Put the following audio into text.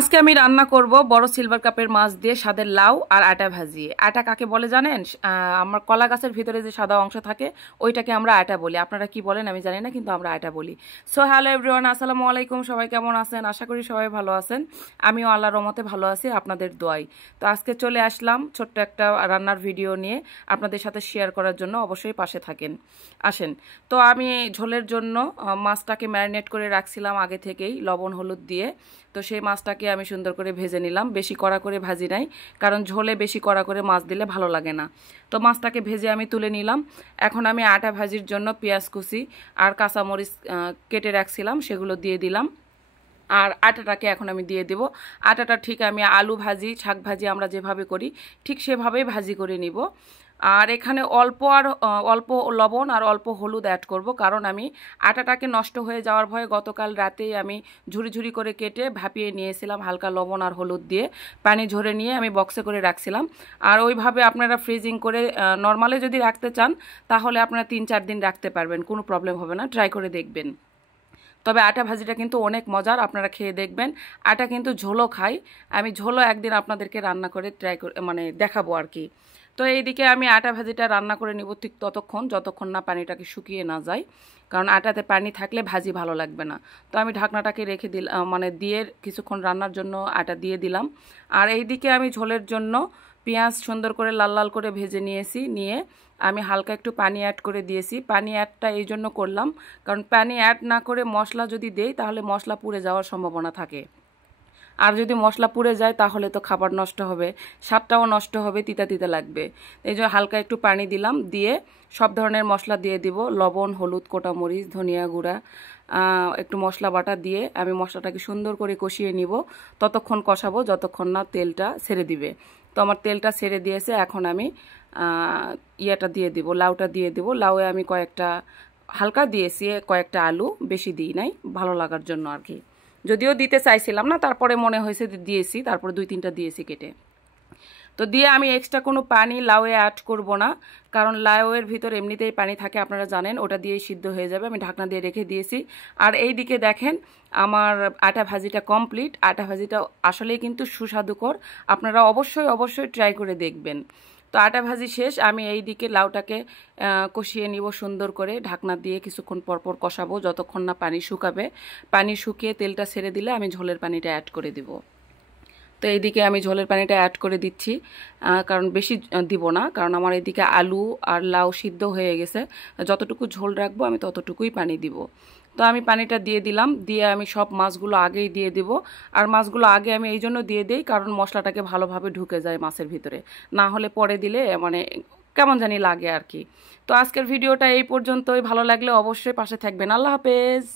আজকে আমি রান্না করব বড় সিলভার কাপের মাছ দিয়ে স্বাদের লাউ আর আটা ভাজিয়ে। আটা কাকে বলে জানেন? আমার কলা গাছের ভিতরে যে সাদা অংশ থাকে ওইটাকে আমরা আটা বলি। আপনারা কি বলেন আমি জানি না, কিন্তু আমরা আটা বলি। সো হ্যালো এভরিওয়ান, আসসালামু আলাইকুম। সবাই কেমন আছেন? আশা করি সবাই ভালো আছেন। আমিও আল্লাহর রহমতে ভালো আছি, আপনাদের দোয়ায়। তো আজকে চলে আসলাম ছোট্ট একটা রান্নার ভিডিও নিয়ে আপনাদের সাথে শেয়ার করার জন্য। অবশ্যই পাশে থাকেন, আসেন। তো আমি ঝোলের জন্য মাছটাকে ম্যারিনেট করে রাখছিলাম আগে থেকেই লবণ হলুদ দিয়ে। তো সেই মাছটাকে আমি সুন্দর করে ভেজে নিলাম, বেশি কড়া করে ভাজি নাই, কারণ ঝোলে বেশি কড়া করে মাছ দিলে ভালো লাগে না। তো মাছটাকে ভেজে আমি তুলে নিলাম। এখন আমি আটা ভাজির জন্য পেঁয়াজ কুচি আর কাঁচামরিচ কেটে রাখছিলাম, সেগুলো দিয়ে দিলাম। আর আটাটাকে এখন আমি দিয়ে দেব। আটাটা ঠিক আমি আলু ভাজি, শাক ভাজি আমরা যেভাবে করি ঠিক সেভাবেই ভাজি করে নিব। আর এখানে অল্প লবণ আর অল্প হলুদ অ্যাড করব, কারণ আমি আটাটাকে নষ্ট হয়ে যাওয়ার ভয়ে গতকাল রাতেই আমি ঝুরি ঝুরি করে কেটে ভাপিয়ে নিয়েছিলাম হালকা লবণ আর হলুদ দিয়ে। পানি ঝরে নিয়ে আমি বক্সে করে রাখছিলাম। আর ওইভাবে আপনারা ফ্রিজিং করে নর্মালে যদি রাখতে চান তাহলে আপনারা 3-4 দিন রাখতে পারবেন, কোনো প্রবলেম হবে না। ট্রাই করে দেখবেন। তবে আটা ভাজিটা কিন্তু অনেক মজার, আপনারা খেয়ে দেখবেন। আটা কিন্তু ঝোলও খাই, আমি ঝোলও একদিন আপনাদেরকে রান্না করে ট্রাই করে দেখাবো আর কি। তো এইদিকে আমি আটা ভাজিটা রান্না করে নিব ঠিক যতক্ষণ না পানিটাকে শুকিয়ে না যায়, কারণ আটাতে পানি থাকলে ভাজি ভালো লাগবে না। তো আমি ঢাকনাটাকে রেখে দিলাম, দিয়ে কিছুক্ষণ রান্নার জন্য আটা দিয়ে দিলাম। আর এইদিকে আমি ঝোলের জন্য পেঁয়াজ সুন্দর করে লাল লাল করে ভেজে নিয়ে আমি হালকা একটু পানি অ্যাড করে দিয়েছি। পানি অ্যাডটা এই জন্য করলাম, কারণ পানি অ্যাড না করে মশলা যদি দেই তাহলে মশলা পুড়ে যাওয়ার সম্ভাবনা থাকে। আর যদি মশলা পুড়ে যায় তাহলে তো খাবার নষ্ট হবে, স্বাদটাও নষ্ট হবে, তিতা তিতা লাগবে। এই জন্য হালকা একটু পানি দিলাম, দিয়ে সব ধরনের মশলা দিয়ে দিব, লবণ হলুদ কোটা মরিচ ধনিয়া গুঁড়া একটু মশলা বাটা দিয়ে আমি মশলাটাকে সুন্দর করে কষিয়ে নিব। ততক্ষণ কষাবো যতক্ষণ না তেলটা ছেড়ে দিবে। তো আমার তেলটা ছেড়ে দিয়েছে, এখন আমি ইয়েটা দিয়ে দিব, লাউটা দিয়ে দিব। লাউয়ে আমি কয়েকটা হালকা দিয়েছি, কয়েকটা আলু, বেশি দিই নাই, ভালো লাগার জন্য আর কি। যদিও দিতে চাইছিলাম না, তারপরে মনে হয়েছে দিয়েছি, তারপরে 2-3টা দিয়েছি কেটে। তো দিয়ে আমি এক্সট্রা কোনো পানি লাউয়ে অ্যাড করব না, কারণ লাউয়ের ভিতর এমনিতেই পানি থাকে, আপনারা জানেন। ওটা দিয়েই সিদ্ধ হয়ে যাবে। আমি ঢাকনা দিয়ে রেখে দিয়েছি। আর এই দিকে দেখেন আমার আটা ভাজিটা কমপ্লিট। আটা ভাজিটা আসলেই কিন্তু সুস্বাদুকর, আপনারা অবশ্যই ট্রাই করে দেখবেন। তো আটা ভাজি শেষ, আমি এই দিকে লাউটাকে কষিয়ে নিব সুন্দর করে, ঢাকনা দিয়ে কিছুক্ষণ পরপর কষাবো যতক্ষণ না পানি শুকাবে। পানি শুকিয়ে তেলটা ছেড়ে দিলে আমি ঝোলের পানিটা অ্যাড করে দিব। তো এইদিকে আমি ঝোলের পানিটা অ্যাড করে দিচ্ছি, কারণ বেশি দিব না, কারণ আমার এইদিকে আলু আর লাউ সিদ্ধ হয়ে গেছে। যতটুকু ঝোল রাখবো আমি ততটুকুই পানি দিব। তো আমি পানিটা দিয়ে দিলাম, দিয়ে আমি সব মাছগুলো আগেই দিয়ে দিব। আর মাছগুলো আগে আমি এই জন্য দিয়ে দিই কারণ মশলাটাকে ভালোভাবে ঢুকে যায় মাছের ভিতরে, না হলে পরে দিলে কেমন জানি লাগে আর কি। তো আজকের ভিডিওটা এই পর্যন্তই। ভালো লাগলে অবশ্যই পাশে থাকবেন। আল্লাহ হাফেজ।